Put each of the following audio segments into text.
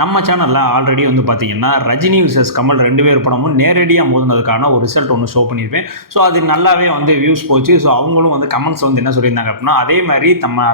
நம்ம சேனல்ல ஆல்ரெடி வந்து பார்த்தீங்கன்னா, ரஜினி விசஸ் கமல் 2 பேர் படமும் நேரடியா மோதுனதுக்கான ஒரு ரிசல்ட் ஒண்ணு ஷோ பண்ணியிருப்பேன். ஸோ அது நல்லாவே வந்து வியூஸ் போச்சு. ஸோ அவங்களும் வந்து கமெண்ட்ஸ்ல வந்து என்ன சொல்லியிருந்தாங்க அப்படின்னா, அதே மாரி நம்ம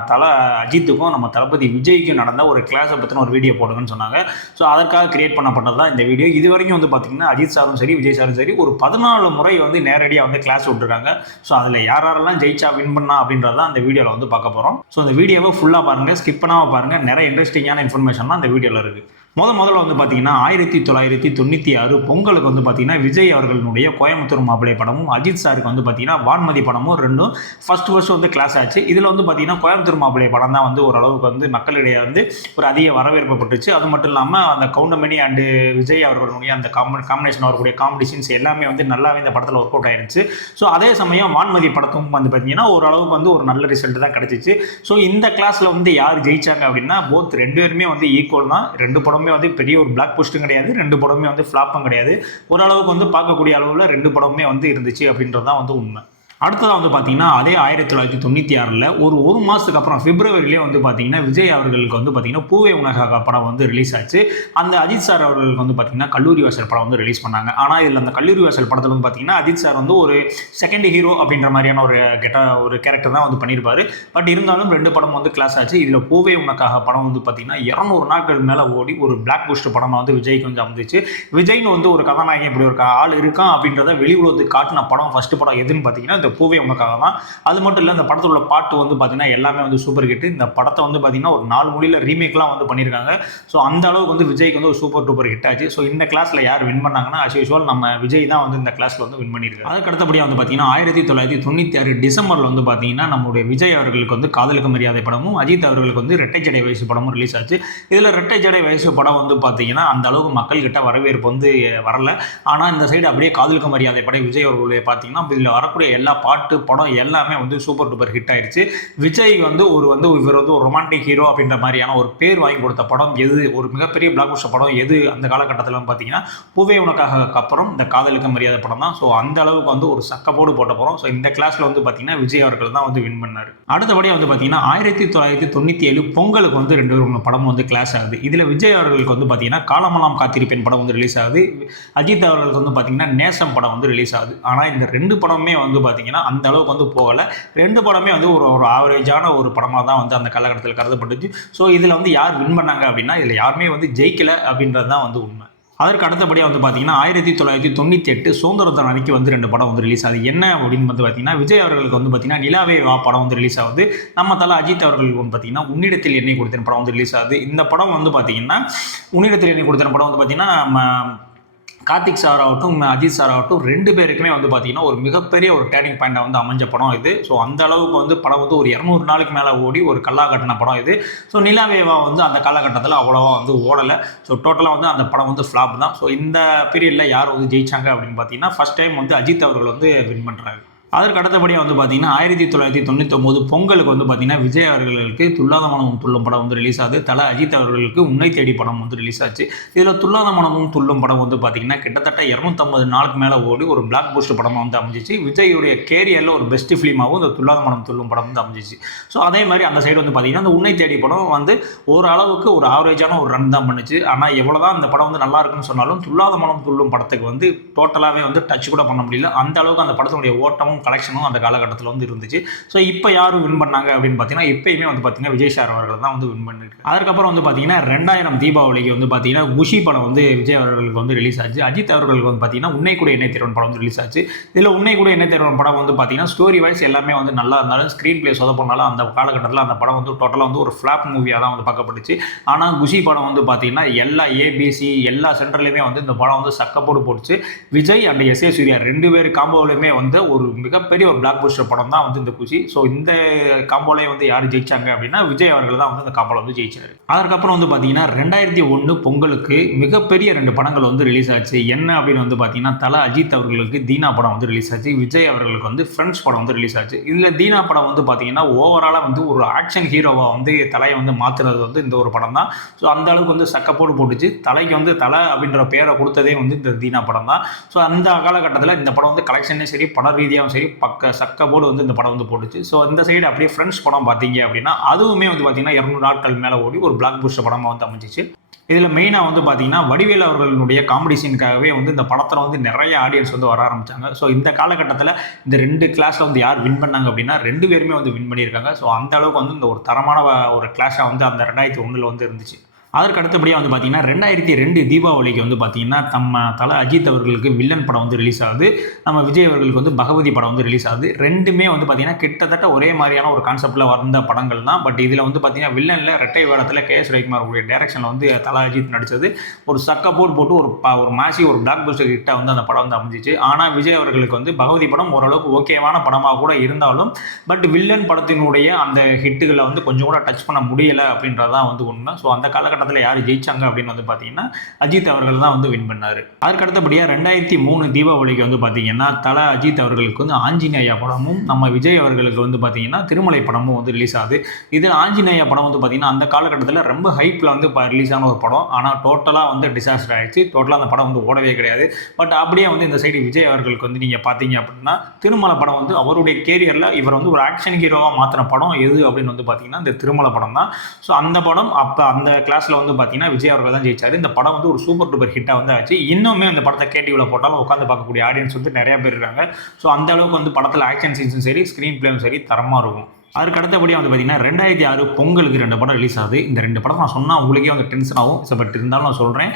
அஜித்துக்கும், நம்ம தளபதி விஜய்க்கும் நடந்த ஒரு கிளாஸ பத்தின ஒரு வீடியோ போடுங்கன்னு சொன்னாங்க. ஸோ அதற்காக கிரியேட் பண்ணப்பட்டது தான் இந்த வீடியோ. இதுவரைக்கும் வந்து பார்த்தீங்கன்னா, அஜித் சாரும் சரி, விஜய் சாரும் சரி ஒரு 14 முறை வந்து நேரடியா வந்து கிளாஸ் விட்டுருக்காங்க. ஸோ அதில யாரெல்லாம் ஜெயிச்சா வின் பண்ணா அப்படின்றத அந்த வீடியோல வந்து பார்க்க போறோம். ஸோ இந்த வீடியோவை ஃபுல்லா பாருங்க. ஸ்கிப் பண்ணாம பாருங்க. நிறைய இன்ட்ரெஸ்டிங்கான இன்ஃபர்மேஷன்லாம் அந்த வீடியோல இருக்கு. முதல்ல வந்து பார்த்தீங்கன்னா 1996 பொங்கலுக்கு வந்து பார்த்தீங்கன்னா விஜய் அவர்களுடைய கோயம்புத்தூர் மாப்பிள்ளை படமும் அஜித் சாருக்கு வந்து பார்த்தீங்கன்னா வான்மதி படமும் ரெண்டும் ஃபர்ஸ்ட் வந்து கிளாஸ் ஆச்சு. இதில் வந்து பார்த்தீங்கன்னா கோயம்புத்தூர் மாப்பிள்ளை படம் தான் வந்து ஓரளவுக்கு வந்து மக்களிடையே வந்து ஒரு அதிக வரவேற்பு பட்டுச்சு. அது மட்டும் இல்லாமல் அந்த கவுண்டமணி அண்டு விஜய் அவர்களுடைய அந்த காம்பினேஷன் வரக்கூடிய காமெடி சீன்ஸ் எல்லாமே வந்து நல்லாவே இந்த படத்தில் ஒர்க் அவுட் ஆயிருச்சு. ஸோ அதே சமயம் வான்மதி படத்தும் வந்து பார்த்தீங்கன்னா ஓரளவுக்கு வந்து ஒரு நல்ல ரிசல்ட் தான் கிடைச்சிச்சு. ஸோ இந்த கிளாஸில் வந்து யார் ஜெயிச்சாங்க அப்படின்னா போத் ரெண்டு பேருமே வந்து ஈக்குவல் தான். ரெண்டு படமே வந்து பெரிய ஒரு பிளாக் போஸ்ட்டும் கிடையாது, ரெண்டு படமே வந்து ஃபிளாப்பும் கிடையாது. ஓரளவுக்கு வந்து பார்க்கக்கூடிய அளவில் ரெண்டு படமே வந்து இருந்துச்சு அப்படின்றது தான் வந்து உண்மை. அடுத்ததாக வந்து பார்த்தீங்கன்னா அதே 1996 ஒரு மாதத்துக்கு அப்புறம் பிப்ரவரியிலே வந்து பார்த்தீங்கன்னா விஜய் அவர்களுக்கு வந்து பார்த்தீங்கன்னா பூவே உனக்காக படம் வந்து ரிலீஸ் ஆச்சு. அந்த அஜித் சார் அவர்களுக்கு வந்து பார்த்தீங்கன்னா கல்லூரி வாசல் படம் வந்து ரிலீஸ் பண்ணாங்க. ஆனால் இதில் அந்த கல்லூரி வாசல் படத்தில் வந்து பார்த்தீங்கன்னா அஜித் சார் வந்து ஒரு செகண்ட் ஹீரோ அப்படின்ற மாதிரியான ஒரு கேரக்டர் தான் வந்து பண்ணியிருப்பாரு. பட் இருந்தாலும் ரெண்டு படம் வந்து கிளாஸ் ஆச்சு. இதில் பூவே உனக்காக படம் வந்து பார்த்தீங்கன்னா 200 நாட்கள் மேலே ஓடி ஒரு பிளாக் போஸ்டர் படமாக வந்து விஜய்க்கு வந்து அமைந்துச்சு. விஜய்னு வந்து ஒரு கதாநாயகன் இப்படி ஒரு ஆள் இருக்கான் அப்படின்றத வெளி உலகத்துக்கு காட்டின படம் ஃபர்ஸ்ட் படம் எதுன்னு பார்த்தீங்கன்னா பூவே உனக்காக தான். அது மட்டும் இல்லை இந்த படத்தில் உள்ள பாட்டு வந்து பார்த்தீங்கன்னா எல்லாமே வந்து சூப்பர் ஹிட். இந்த படத்தை வந்து பார்த்தீங்கன்னா ஒரு 4 மொழியில் ரீமேக்லாம் வந்து பண்ணியிருக்காங்க. ஸோ அந்த அளவுக்கு வந்து விஜய்க்கு வந்து ஒரு சூப்பர் டூப்பர் ஹிட் ஆச்சு. ஸோ இந்த கிளாஸில் யார் வின் பண்ணாங்கன்னா அஸ் யூஷுவல் நம்ம விஜய் தான் வந்து இந்த கிளாஸில் வந்து வின் பண்ணியிருக்காரு. அதுக்கு அடுத்தபடியாக வந்து பார்த்தீங்கன்னா 1996 டிசம்பரில் வந்து பார்த்தீங்கன்னா நம்மளுடைய விஜய் அவர்களுக்கு வந்து காதலுக்கு மரியாதை படமும் அஜித் அவர்களுக்கு வந்து ரெட்டை ஜடை வயசு படமும் ரிலீஸ் ஆச்சு. இதில் ரெட்டை ஜடை வயசு படம் வந்து பார்த்தீங்கன்னா அந்த அளவுக்கு மக்கள் கிட்ட வரவேற்பு வந்து வரல. ஆனால் இந்த சைடு அப்படியே காதலுக்கு மரியாதை படம் விஜய் அவர்களுடைய பார்த்தீங்கன்னா இதில் வரக்கூடிய எல்லா பாட்டு படம் எல்லாமே வந்து சூப்பர் டூப்பர் ஹிட் ஆயிடுச்சு. விஜய் வந்து இவர் வந்து ஒரு ரொமான்டிக் ஹீரோ அப்படின்ற மாதிரியான ஒரு பேர் வாங்கி கொடுத்த படம் எது, ஒரு மிகப்பெரிய பிளாக் பஸ்டர் படம் எது அந்த காலகட்டத்தில் பார்த்தீங்கன்னா பூவே உனக்காக அப்புறம் இந்த காதலுக்கு மரியாதை படம் தான். ஸோ அந்த அளவுக்கு வந்து ஒரு சக்கப்போடு போட்ட படம். ஸோ இந்த கிளாஸ்ல வந்து பார்த்தீங்கன்னா விஜய் அவர்கள் தான் வந்து வின் பண்ணார். அடுத்தபடியாக வந்து பார்த்தீங்கன்னா 1997 பொங்கலுக்கு வந்து ரெண்டு படம் வந்து கிளாஸ் ஆகுது. இதில் விஜய் அவர்களுக்கு வந்து பார்த்தீங்கன்னா காலமெல்லாம் காத்திருப்பேன் படம் வந்து ரிலீஸ் ஆகுது. அஜித் அவர்களுக்கு வந்து பார்த்தீங்கன்னா நேசம் படம் வந்து ரிலீஸ் ஆகுது. ஆனால் இந்த ரெண்டு படமே வந்து பார்த்தீங்கன்னா அந்த அளவுக்கு வந்து போகலை. ரெண்டு படமே வந்து ஒரு ஆவரேஜான ஒரு படமாக தான் வந்து அந்த காலகட்டத்தில் கருதப்பட்டுச்சு. ஸோ இதில் வந்து யார் வின் பண்ணாங்க அப்படின்னா இதில் யாருமே வந்து ஜெயிக்கலை அப்படின்றது தான் வந்து உண்மை. அதற்கு அடுத்தபடியாக வந்து பார்த்தீங்கன்னா 1998 சுதந்திர தின அன்னைக்கு வந்து ரெண்டு படம் வந்து ரிலீஸ் ஆகுது. என்ன அப்படின்னு வந்து பார்த்தீங்கன்னா விஜய் அவர்களுக்கு வந்து பார்த்தீங்கன்னா நிலாவே வா படம் வந்து ரிலீஸ் ஆகுது. நம்ம தல அஜித் அவர்களுக்கு வந்து பார்த்தீங்கன்னா உன்னிடத்தில் எண்ணெய் கொடுத்தேன் படம் வந்து ரிலீஸ் ஆகுது. இந்த படம் வந்து பார்த்தீங்கன்னா உன்னிடத்தில் எண்ணெய் கொடுத்தேன் படம் வந்து பார்த்தீங்கன்னா நம்ம கார்த்திக் சார் ஆகட்டும் அஜித் சார் ஆகட்டும் ரெண்டு பேருக்குமே வந்து பார்த்தீங்கன்னா ஒரு மிகப்பெரிய ஒரு டேர்னிங் பாயிண்டாக வந்து அமைஞ்ச படம் இது. ஸோ அந்த அளவுக்கு வந்து படம் வந்து ஒரு 200 நாளுக்கு மேலே ஓடி ஒரு கல்லா கட்டின படம் இது. ஸோ நிலாவேவா வந்து அந்த காலகட்டத்தில் அவ்வளோவா வந்து ஓடலை. ஸோ டோட்டலாக வந்து அந்த படம் வந்து ஃப்ளாப் தான். ஸோ இந்த பீரியடில் யார் வந்து ஜெயிச்சாங்க அப்படின்னு பார்த்தீங்கன்னா ஃபர்ஸ்ட் டைம் வந்து அஜித் அவர்கள் வந்து வின் பண்ணுறாங்க. அதற்கு அடுத்தபடியாக வந்து பார்த்தீங்கன்னா 1999 பொங்கலுக்கு வந்து பார்த்தீங்கன்னா விஜய் அவர்களுக்கு துல்லாத மனமும் துள்ளும் படம் வந்து ரிலீஸ் ஆகுது. தல அஜித் அவர்களுக்கு உன்னை தேடி படம் வந்து ரிலீஸ் ஆச்சு. இதில் துல்லாத மனமும் துள்ளும் படம் வந்து பார்த்தீங்கன்னா கிட்டத்தட்ட 250 நாளுக்கு மேலே ஓடி ஒரு பிளாக் போஸ்ட் படமாக வந்து அமைஞ்சிச்சு. விஜயுடைய கேரியரில் ஒரு பெஸ்ட் ஃபிலிமாகவும் இந்த துல்லாத மனம் துள்ளும் படம் வந்து அமைஞ்சிச்சு. ஸோ அதே மாதிரி அந்த சைடு வந்து பார்த்தீங்கன்னா அந்த உன்னை தேடி படம் வந்து ஓரளவுக்கு ஒரு ஆவரேஜான ஒரு ரன் தான் பண்ணுச்சு. ஆனால் எவ்வளோ தான் இந்த படம் வந்து நல்லா இருக்குன்னு சொன்னாலும் துல்லாத மனம் துள்ளும் படத்துக்கு வந்து டோட்டலாகவே வந்து டச் கூட பண்ண முடியல. அந்த அளவுக்கு அந்த படத்தினுடைய ஓட்டமும் கலெக்ஷனும் அந்த காலகட்டத்தில் வந்து இருந்துச்சு. ஸோ இப்போ யாரும் வின் பண்ணாங்க அப்படின்னு பார்த்தீங்கன்னா இப்பயுமே வந்து பார்த்தீங்கன்னா விஜய் சார் அவர்கள் தான் வந்து வின் பண்ணிருக்கு. அதுக்கப்புறம் வந்து பார்த்தீங்கன்னா 2000 தீபாவளிக்கு வந்து பார்த்தீங்கன்னா குஷி படம் வந்து விஜய் அவர்களுக்கு வந்து ரிலீஸ் ஆச்சு. அஜித் அவர்களுக்கு வந்து பார்த்தீங்கன்னா உன்னை கூட எண்ணெய் தேர்வன் படம் வந்து ரிலீஸ் ஆச்சு. இதில் உன்னை கூட எண்ணெய் தேர்வன் படம் வந்து பார்த்தீங்கன்னா ஸ்டோரி வைஸ் எல்லாமே வந்து நல்லா இருந்தாலும் ஸ்க்ரீன் பிளே சொதப்பினாலும் அந்த காலகட்டத்தில் அந்த படம் வந்து டோட்டலாக வந்து ஒரு ஃப்ளாப் மூவியாக தான் வந்து பார்க்கப்பட்டுச்சு. ஆனால் குஷி படம் வந்து பார்த்தீங்கன்னா எல்லா ஏபிசி எல்லா சென்டர்லையுமே வந்து இந்த படம் வந்து சக்கப்போடு போட்டுச்சு. Vijay and SA. சூர்யா ரெண்டு பேர் காம்போவிலுமே வந்து ஒரு மிகப்பெரிய ஒரு பிளாக் போஸ்டர் படம் தான் வந்து இந்த குஷி. ஸோ இந்த காம்போலையும் வந்து யார் ஜெயிச்சாங்க அப்படின்னா விஜய் அவர்கள் தான் வந்து இந்த காம்போல வந்து ஜெயிச்சாரு. அதுக்கப்புறம் வந்து பார்த்தீங்கன்னா 2001 பொங்கலுக்கு மிகப்பெரிய ரெண்டு படங்கள் வந்து ரிலீஸ் ஆச்சு. என்ன அப்படின்னு வந்து பார்த்தீங்கன்னா தல அஜித் அவர்களுக்கு தீனா படம் வந்து ரிலீஸ் ஆச்சு. விஜய் அவர்களுக்கு வந்து ஃப்ரெண்ட்ஸ் படம் வந்து ரிலீஸ் ஆச்சு. இதில் தீனா படம் வந்து பார்த்தீங்கன்னா ஓவராலாக வந்து ஒரு ஆக்ஷன் ஹீரோவாக வந்து தலையை வந்து மாற்றுறது வந்து இந்த ஒரு படம் தான். ஸோ அந்த அளவுக்கு வந்து சக்கப்போடு போட்டுச்சு. தலைக்கு வந்து தலை அப்படின்ற பேரை கொடுத்ததே வந்து இந்த தீனா படம் தான். ஸோ அந்த காலகட்டத்தில் இந்த படம் வந்து கலெக்ஷனே சரி பட ரீதியாகவும் சரி சக்கப்போடு வந்து இந்த படம் வந்து போட்டுச்சு. ஸோ இந்த சைடு அப்படியே ஃப்ரெண்ட்ஸ் படம் பார்த்தீங்க அப்படின்னா அதுவுமே வந்து பார்த்தீங்கன்னா 200 நாட்கள் மேலே ஓடி ஒரு பிளாக் பஸ்டர் படமாக வந்து அமைஞ்சிச்சு. இதில் மெயினாக வந்து பார்த்தீங்கன்னா வடிவேல் அவர்களுடைய காமெடி சீனுக்காகவே வந்து இந்த படத்தில் வந்து நிறைய ஆடியன்ஸ் வந்து வர ஆரம்பித்தாங்க. ஸோ இந்த காலகட்டத்தில் இந்த 2 கிளாஸில் வந்து யார் வின் பண்ணாங்க அப்படின்னா 2 பேருமே வந்து வின் பண்ணியிருக்காங்க. ஸோ அந்த அளவுக்கு வந்து இந்த ஒரு தரமான ஒரு கிளாஸாக வந்து அந்த 2001 வந்து இருந்துச்சு. அதற்கு அடுத்தபடியாக வந்து பார்த்தீங்கன்னா 2002 தீபாவளிக்கு வந்து பார்த்தீங்கன்னா நம்ம தல அஜித் அவர்களுக்கு வில்லன் படம் வந்து ரிலீஸ் ஆகுது. நம்ம விஜய் அவர்களுக்கு வந்து பகவதி படம் வந்து ரிலீஸ் ஆகுது. ரெண்டுமே வந்து பார்த்தீங்கன்னா கிட்டத்தட்ட ஒரே மாதிரியான ஒரு கான்செப்டில் வந்த படங்கள் தான். பட் இதில் வந்து பார்த்தீங்கன்னா வில்லனில் ரெட்டை வேடத்தில் KS ரவிக்குமார் உடைய டைரக்ஷனில் வந்து தல அஜித் நடித்தது ஒரு சக்கப்போர்ட் போட்டு ஒரு மாசி ஒரு பிளாக் பஸ்டர் ஹிட்டாக வந்து அந்த படம் வந்து அமைஞ்சிச்சு. ஆனால் விஜய் அவர்களுக்கு வந்து பகவதி படம் ஓரளவுக்கு ஓகேவான படமாக கூட இருந்தாலும் பட் வில்லன் படத்தினுடைய அந்த ஹிட்டுகளை வந்து கொஞ்சம் கூட டச் பண்ண முடியலை அப்படின்றதான் வந்து உண்மை. ஸோ அந்த காலகட்டத்தில் யார் ஜெயிச்சாங்க அப்படின்னு வந்து பார்த்தீங்கன்னா அஜித் அவர்கள் தான் வந்து வின் பண்ணார். அதற்கு அடுத்தபடியாக 2003 தீபாவளிக்கு வந்து பார்த்தீங்கன்னா தல அஜித் அவர்களுக்கு வந்து ஆஞ்சநேயா படமும் நம்ம விஜய் அவர்களுக்கு வந்து பார்த்தீங்கன்னா திருமலை படமும் வந்து ரிலீஸ் ஆகுது. இதில் ஆஞ்சநேயா படம் வந்து பார்த்தீங்கன்னா அந்த காலகட்டத்தில் ரொம்ப ஹைப்பில் வந்து ரிலீஸ் ஆன ஒரு படம். ஆனால் டோட்டலாக வந்து டிசாஸ்டர் ஆயிடுச்சு. டோட்டலாக அந்த படம் வந்து ஓடவே கிடையாது. பட் அப்படியே வந்து இந்த சைடு விஜய் அவர்களுக்கு வந்து நீங்கள் பார்த்தீங்க அப்படின்னா திருமலை படம் வந்து அவருடைய கேரியரில் இவர் வந்து ஒரு ஆக்ஷன் ஹீரோவாக மாற்றின படம் எது அப்படின்னு வந்து பார்த்தீங்கன்னா இந்த திருமலை படம் தான். ஸோ அந்த படம் அப்போ அந்த கிளாஸில் வந்து பார்த்தீங்கன்னா விஜய் அவர்கள் தான் ஜெயிச்சார். இந்த படம் வந்து ஒரு சூப்பர் டூப்பர் ஹிட்டாக வந்து ஆச்சு. இன்னுமே அந்த படத்தை கேடிவியில் போட்டாலும் உட்காந்து பார்க்கக்கூடிய ஆடியன்ஸ் வந்து நிறைய பேர் இருக்காங்க. ஸோ அந்த அளவுக்கு வந்து படத்தில் ஆக்ஷன் சீன்ஸும் சரி ஸ்க்ரீன் பிளேயும் சரி தரமாக இருக்கும். அதுக்கு அடுத்தபடியாக வந்து பார்த்தீங்கன்னா 2006 பொங்கலுக்கு 2 படம் ரிலீஸ் ஆகுது. இந்த 2 படம் நான் சொன்னால் உங்களுக்கே வந்து டென்ஷன் ஆகும். ஸோ பட் இருந்தாலும் நான் சொல்கிறேன்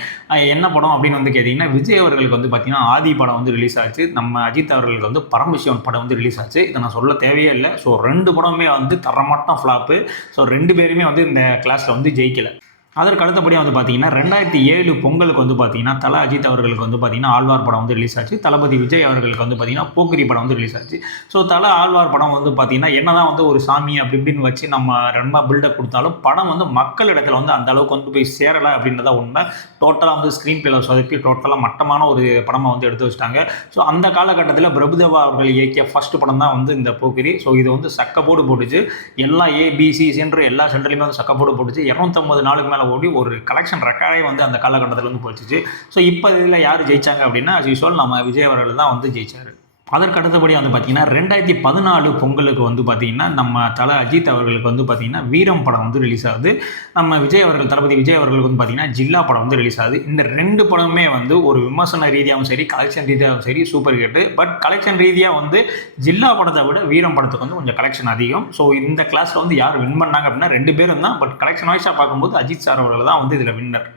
என்ன படம் அப்படின்னு வந்து கேட்டிங்கன்னா விஜய் அவர்களுக்கு வந்து பார்த்தீங்கன்னா ஆதி படம் வந்து ரிலீஸ் ஆச்சு. நம்ம அஜித் அவர்களுக்கு வந்து பரமசிவன் படம் வந்து ரிலீஸ் ஆச்சு. இதை நான் சொல்ல தேவையே இல்லை. ஸோ 2 படமே வந்து தரமாட்டம் ஃப்ளாப்பு. ஸோ 2 பேருமே வந்து இந்த கிளாஸில் வந்து ஜெயிக்கலை. அதற்கு அடுத்தபடியாக வந்து பார்த்தீங்கன்னா 2007 பொங்கலுக்கு வந்து பார்த்தீங்கன்னா தல அஜித் அவர்களுக்கு வந்து பார்த்தீங்கன்னா ஆழ்வார் படம் வந்து ரிலீஸ் ஆச்சு. தளபதி விஜய் அவர்களுக்கு வந்து பார்த்தீங்கன்னா போக்கிரி படம் வந்து ரிலீஸ் ஆச்சு. ஸோ தல ஆழ்வார் படம் வந்து பார்த்தீங்கன்னா என்னதான் வந்து ஒரு சாமி அப்படி இப்படின்னு வச்சு நம்ம ரொம்ப பில்டப் கொடுத்தாலும் படம் வந்து மக்கள் இடத்துல வந்து அந்த அளவுக்கு வந்து போய் சேரலை அப்படின்றத உண்மை. டோட்டலாக வந்து ஸ்க்ரீன் பிளேல சொதப்பி டோட்டலாக மட்டமான ஒரு படமாக வந்து எடுத்து வச்சிட்டாங்க. ஸோ அந்த காலகட்டத்தில் பிரபுதேவா அவர்கள் இயக்கிய ஃபர்ஸ்ட் படம் தான் வந்து இந்த போக்கிரி. ஸோ இது வந்து சக்கப்போடு போட்டுச்சு. எல்லா ஏபிசி சென்டர் எல்லா சென்டர்லையுமே வந்து சக்கப்போடு போட்டுச்சு. 250 நாளுக்கு மேலே ஓடி ஒரு கலெக்ஷன் ரெக்கார்டே வந்து அந்த காலகட்டத்தில் வந்து போச்சுச்சு. ஸோ இப்போ இதில் யார் ஜெயிச்சாங்க அப்படின்னா as usual நம்ம விஜய் அவர்கள் தான் வந்து ஜெயிச்சார். அதற்கு அடுத்தபடி வந்து பார்த்தீங்கன்னா 2014 பொங்கலுக்கு வந்து பார்த்தீங்கன்னா நம்ம தல அஜித் அவர்களுக்கு வந்து பார்த்தீங்கன்னா வீரம் படம் வந்து ரிலீஸ் ஆகுது. நம்ம விஜய் அவர்கள் தளபதி விஜய் அவர்களுக்கு வந்து பார்த்தீங்கன்னா ஜில்லா படம் வந்து ரிலீஸ் ஆகுது. இந்த 2 படமுமே வந்து ஒரு விமர்சன ரீதியாகவும் சரி கலெக்ஷன் ரீதியாகவும் சரி சூப்பர் ஹிட்டு. பட் கலெக்ஷன் ரீதியாக வந்து ஜில்லா படத்தை விட வீரம் படத்துக்கு வந்து கொஞ்சம் கலெக்ஷன் அதிகம். ஸோ இந்த கிளாஸில் வந்து யார் வின் பண்ணாங்க அப்படின்னா 2 பேரும் தான். பட் கலெக்ஷன் வைஸாக பார்க்கும்போது அஜித் சார் அவர்கள் தான் வந்து இதில் வின்னர்.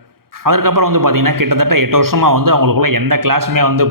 அதுக்கப்புறம் வந்து பார்த்தீங்கன்னா கிட்டத்தட்ட 8 வருஷமாக வந்து அவங்களுக்குள்ள எந்த கிளாஸுமே வந்து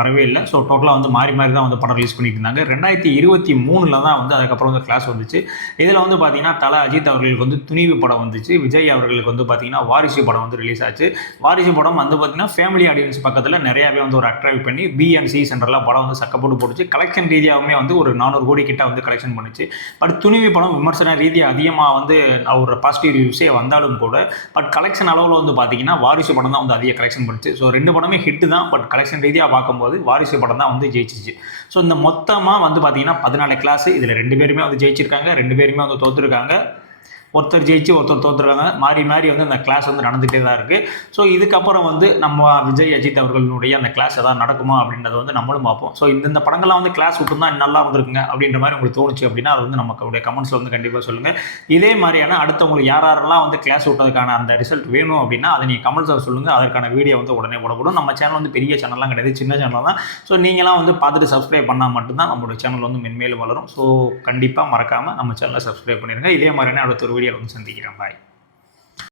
வரவே இல்லை. ஸோ டோட்டலாக வந்து மாறி தான் வந்து படம் ரிலீஸ் பண்ணிட்டு இருந்தாங்க. 2023 தான் வந்து அதுக்கப்புறம் வந்து கிளாஸ் வந்துச்சு. இதில் வந்து பார்த்தீங்கன்னா தல அஜித் அவர்களுக்கு வந்து துணிவு படம் வந்துச்சு. விஜய் அவர்களுக்கு வந்து பார்த்தீங்கன்னா வாரிசு படம் வந்து ரிலீஸ் ஆச்சு. வாரிசு படம் வந்து பார்த்தீங்கன்னா ஃபேமிலி ஆடியன்ஸ் பக்கத்தில் நிறையாவே வந்து ஒரு அட்ராக்ட் பண்ணி B&C சென்டரில் படம் வந்து சக்கப்போட்டு போட்டுச்சு. கலெக்ஷன் ரீதியாகவுமே வந்து ஒரு 400 கோடி கிட்ட வந்து கலெக்ஷன் பண்ணுச்சு. பட் துணிவு படம் விமர்சன ரீதியாக அதிகமாக வந்து ஒரு பாசிட்டிவ் ரிவ்யூஸே வந்தாலும் கூட பட் கலெக்ஷன் அளவில் வந்து பார்த்தீங்கன்னா வாரிசு படம் தான் வந்து அதிக கலெக்ஷன் பண்ணிச்சு. ஸோ 2 படமே ஹிட்டு தான். பட் கலெக்ஷன் ரீதியாக பார்க்கும்போது வாரிசு படம் தான் வந்து ஜெயிச்சிச்சு. ஸோ இந்த மொத்தமாக வந்து பார்த்தீங்கன்னா 14 கிளாஸ் இதில் 2 பேருமே வந்து ஜெயிச்சிருக்காங்க. 2 பேருமே வந்து தோற்றுருக்காங்க. ஒருத்தர் ஜெயிச்சு ஒருத்தர் தோற்றுறாங்க. மாறி வந்து அந்த கிளாஸ் வந்து நடந்துகிட்டே தான் இருக்குது. ஸோ இதுக்கப்புறம் வந்து நம்ம விஜய் அஜித் அவர்களுடைய அந்த கிளாஸ் எதாவது நடக்குமா அப்படின்றத வந்து நம்மளும் பார்ப்போம். ஸோ இந்த படங்கள்லாம் வந்து கிளாஸ் விட்டு தான் நல்லா இருந்திருக்குங்க அப்படின்ற மாதிரி உங்களுக்கு தோணுச்சு அப்படின்னா அது வந்து நமக்கு கமெண்ட்ஸில் வந்து கண்டிப்பாக சொல்லுங்கள். இதே மாதிரியான அடுத்தவங்களுக்கு யாரெல்லாம் வந்து கிளாஸ் விட்டதுக்கான அந்த ரிசல்ட் வேணும் அப்படின்னா அதை நீங்கள் கமெண்ட்ஸில் சொல்லுங்கள். அதற்கான வீடியோ வந்து உடனே போடப்படும். நம்ம சேனல் வந்து பெரிய சேனல்லாம் கிடையாது, சின்ன சேனல் தான். ஸோ நீங்களாம் வந்து பார்த்துட்டு சப்ஸ்கிரைப் பண்ணால் மட்டும்தான் நம்மளுடைய சேனல் வந்து மென்மேலும் வளரும். ஸோ கண்டிப்பாக மறக்காமல் நம்ம சேனலை சப்ஸ்கிரைப் பண்ணிடுங்க. இதே மாதிரியான அடுத்த ஒரு வீடியோ வந்து சந்திக்கிறேன். பாய்.